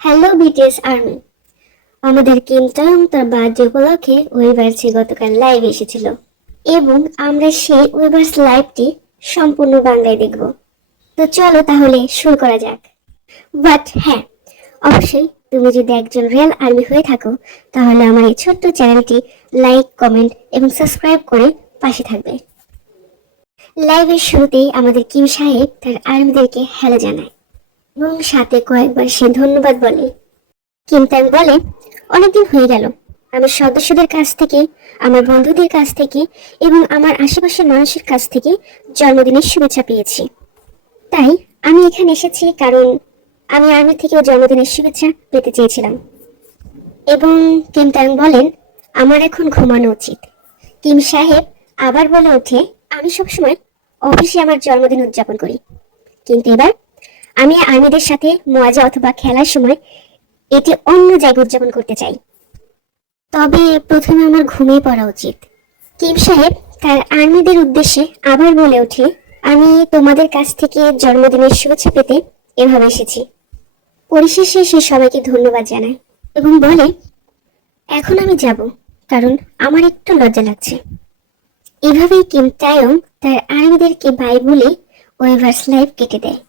Hello BTS army. আমাদের Kim টং তার বার্থডে উপলক্ষে ওয়েভার্সে গতকাল লাইভ এসেছিল এবং আমরা সেই ওয়েভার্স লাইভটি সম্পূর্ণ বাংলায় দেখব। তো চলো তাহলে শুরু করা যাক। বাট হ্যাঁ, অবশ্যই তুমি যদি একজন রিয়েল আর্মি হয়ে থাকো তাহলে আমার এই ছোট্ট চ্যানেলটি লাইক, কমেন্ট এবং সাবস্ক্রাইব করে পাশে থাকবে। লাইভের শুরুতেই আমাদের কিম সাহেব তার আর্মিদেরকে হ্যালো জানায় এবং সাথে কয়েকবার সে ধন্যবাদ বলে। কিম ট্যাং বলে, অনেকদিন হয়ে গেল আমি সদস্যদের কাছ থেকে, আমার বন্ধুদের কাছ থেকে এবং আমার আশেপাশের মানুষের কাছ থেকে জন্মদিনের শুভেচ্ছা পেয়েছি। তাই আমি এখানে এসেছি কারণ আমি আর্মি থেকেও জন্মদিনের শুভেচ্ছা পেতে চেয়েছিলাম। এবং কিম ট্যাং বলেন, আমার এখন ঘুমানো উচিত। কিম সাহেব আবার বলে ওঠে, আমি সবসময় অফিসে আমার জন্মদিন উদযাপন করি, কিন্তু এবার আমি আর্মিদের সাথে মজা অথবা খেলার সময় এটি অন্য জায়গায় উদযাপন করতে চাই। তবে প্রথমে আমার ঘুমিয়ে পড়া উচিত। কিম সাহেব তার আর্মিদের উদ্দেশ্যে আবার বলে ওঠে, আমি তোমাদের কাছ থেকে জন্মদিনের শুভেচ্ছা পেতে এভাবে এসেছি। পরিশেষে সে সবাইকে ধন্যবাদ জানায় এবং বলে, এখন আমি যাব কারণ আমার একটু লজ্জা লাগছে। এভাবেই কিম টায়ং তার আর্মিদেরকে বাই বলে ওয়েভার্স লাইভ কেটে দেয়।